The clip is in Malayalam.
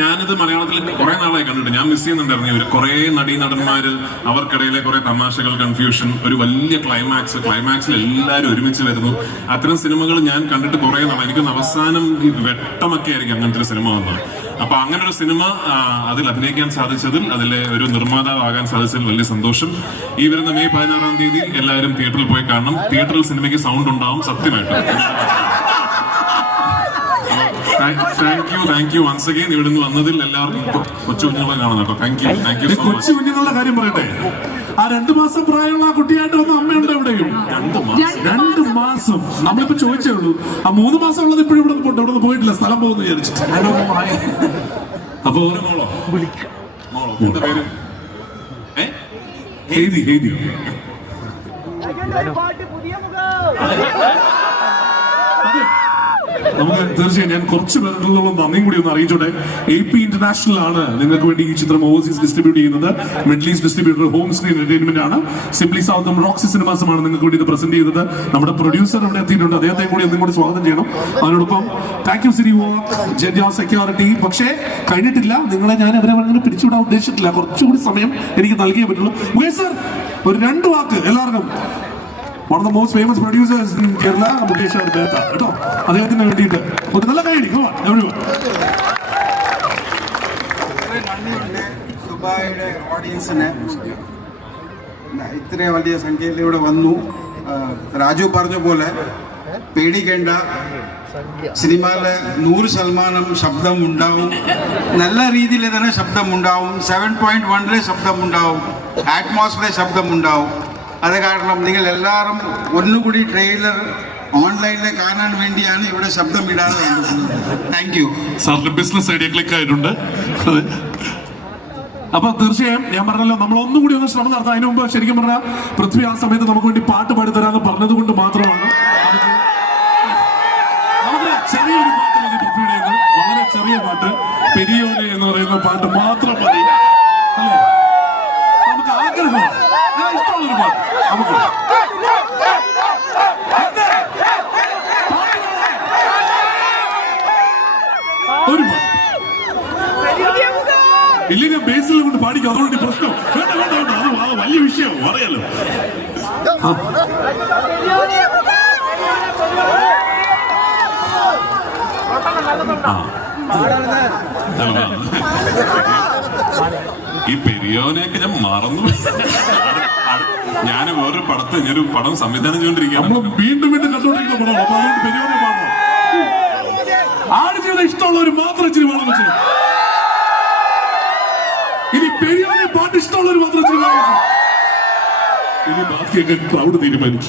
ഞാനിത് മലയാളത്തിൽ കുറെ നാളായി കണ്ടിട്ട് ഞാൻ മിസ് ചെയ്യുന്നുണ്ടായിരുന്നു. ഇവര് കുറെ നടീനടന്മാര്, അവർക്കിടയിലെ കുറെ തമാശകൾ, കൺഫ്യൂഷൻ, ഒരു വലിയ ക്ലൈമാക്സിൽ എല്ലാവരും ഒരുമിച്ച് വരുന്നു. അത്തരം സിനിമകൾ ഞാൻ കണ്ടിട്ട് കുറെ നാളായി. എനിക്കൊന്ന് അവസാനം ഈ വെട്ടമൊക്കെ ആയിരിക്കും അങ്ങനത്തെ ഒരു സിനിമ വന്നത്. അപ്പൊ അങ്ങനെ ഒരു സിനിമ അതിൽ അഭിനയിക്കാൻ സാധിച്ചതിൽ, അതിലെ ഒരു നിർമ്മാതാവാകാൻ സാധിച്ചതിൽ വലിയ സന്തോഷം. ഈ വരുന്ന മെയ് 16-ാം തീയതി എല്ലാവരും തിയേറ്ററിൽ പോയി കാണണം. തിയേറ്ററിൽ സിനിമയ്ക്ക് സൗണ്ട് ഉണ്ടാവും, സത്യമായിട്ടും. Thank you once again. ഇവിടെ നിന്ന് വന്നതിൽ എല്ലാവർക്കും കൊച്ചു കുഞ്ഞുങ്ങളെ കാണാം കേട്ടോ. Thank you. കൊച്ചു കുഞ്ഞുങ്ങളുടെ കാര്യം പറയട്ടെ. ആ 2 മാസം പ്രായമുള്ള ആ കുട്ടിയായിട്ട് വന്ന അമ്മയുണ്ട് എവിടെയും. 2 മാസം നമ്മളിപ്പോ ചോദിച്ചേ ഉള്ളൂ. ആ 3 മാസം ഉള്ളത് ഇപ്പോഴും ഇവിടെ പോയിട്ടില്ല, സ്ഥലം പോകുന്നു വിചാരിച്ചിട്ട്. അപ്പോ ഹെയ്തി നമുക്ക് തീർച്ചയായും ഞാൻ കുറച്ച് പേരുള്ള നന്ദിയും കൂടി ഒന്ന് അറിയിച്ചോട്ടെ. AP ഇന്റർനാഷണൽ ആണ് നിങ്ങൾക്ക് വേണ്ടി ഈ ചിത്രം ഓവർസീസ് ഡിസ്ട്രിബ്യൂട്ട് ചെയ്യുന്നത്. Middle east distributor home screen entertainment ആണ്. സിംപ്ലി സൗത്തും റോക്സി സിനിമാസുമാണ് നിങ്ങൾക്ക് വേണ്ടി ഇത് പ്രസന്റ് ചെയ്തത്. നമ്മുടെ പ്രൊഡ്യൂസർ ഇവിടെ എത്തിയിട്ടുണ്ട്, അദ്ദേഹത്തെ കൂടി ഒന്നും കൂടി സ്വാഗതം ചെയ്യണം. അതിനോടൊപ്പം താങ്ക് യു സിരി വർക്ക്, ജെൻജാ സെക്യൂരിറ്റി. പക്ഷേ കഴിഞ്ഞിട്ടില്ല, നിങ്ങളെ ഞാൻ അവരെ അങ്ങനെ പിരിച്ചുവിടാൻ ഉദ്ദേശിച്ചിട്ടില്ല. കുറച്ചുകൂടി സമയം എനിക്ക് നൽകിയേ പറ്റുള്ളൂ. മുകേഷ് സർ, ഒരു 2 വാക്ക് എല്ലാവർക്കും. One of the most famous producers in Kerala, Mukesh Mehta. കേട്ടോ, അദ്ദേഹത്തിന് വേണ്ടിയിട്ട് ഒരു നല്ല കൈയടി. ദുബായിയുടെ ഓഡിയൻസിന് ഇത്രയും വലിയ സംഖ്യയിൽ ഇവിടെ വന്നു. രാജു പറഞ്ഞ പോലെ പേടിക്കേണ്ട, സിനിമയിലെ 100% ശബ്ദം ഉണ്ടാവും. നല്ല രീതിയിൽ തന്നെ ശബ്ദം ഉണ്ടാവും. 7.1 ശബ്ദം ഉണ്ടാവും. ആറ്റ്മോസ്ഫിയറിലെ ശബ്ദം ഉണ്ടാവും. അത് കാരണം നിങ്ങൾ എല്ലാവരും ഒന്നുകൂടി ട്രെയിലർ ഓൺലൈനിൽ കാണാൻ വേണ്ടിയാണ് ഇവിടെ ശബ്ദം ഇടാതെ വന്നിട്ടുള്ളത്. Thank you. സാറിന്റെ ബിസിനസ് ഐഡിയ ക്ലിക്ക് ആയിട്ടുണ്ട്. അപ്പൊ തീർച്ചയായും ഞാൻ പറഞ്ഞല്ലോ, നമ്മൾ ഒന്നും കൂടി ഒന്ന് ശ്രമം നടത്താം. അതിന് മുമ്പ് ശരിക്കും പറഞ്ഞാൽ പൃഥ്വി ആ സമയത്ത് നമുക്ക് വേണ്ടി പാട്ട് പാടിത്തരാന്ന് പറഞ്ഞത് കൊണ്ട് മാത്രമാണ് ചെറിയൊരു പാട്ട് മതി പൃഥ്വിയുടെ. വളരെ ചെറിയ പാട്ട്, പെരിയോനെ എന്ന് പറയുന്ന പാട്ട് മാത്രം മതി. അല്ലേ, നമുക്ക് ആഗ്രഹമാണ്, ഇഷ്ടമുള്ളൊരു പാട്ട് നമുക്ക് ഒരു പാട്ട് ഇല്ലെങ്കിൽ ബേസിൽ കൊണ്ട് പാടിക്കും. അതുകൊണ്ട് പ്രശ്നം വേണ്ട, അത് വലിയ വിഷയമാണ്, അറിയാലോ. ഈ പെരിയോനെയൊക്കെ ഞാൻ മറന്നു. ഞാൻ വേറൊരു ഞാനൊരു പടം സംവിധാനം ചെയ്തോണ്ടിരിക്കുക. നമ്മൾ വീണ്ടും കണ്ടുകൊണ്ടിരിക്കുന്ന പടമാണ്. അപ്പൊ അതുകൊണ്ട് പെരിയോനെ പാടണം. ആട് ചെയ്ത ഇഷ്ടമുള്ളവർ മാത്രം ഇച്ചിരി വേണം വെച്ചു. ഇനി പെരിയോനെ പാട്ട് ഇഷ്ടമുള്ളവർ മാത്രം ഇച്ചിരി വേണം വെച്ചു. ഇനി ബാക്കിയൊക്കെ ക്രൗഡ് തീരുമാനിച്ചു.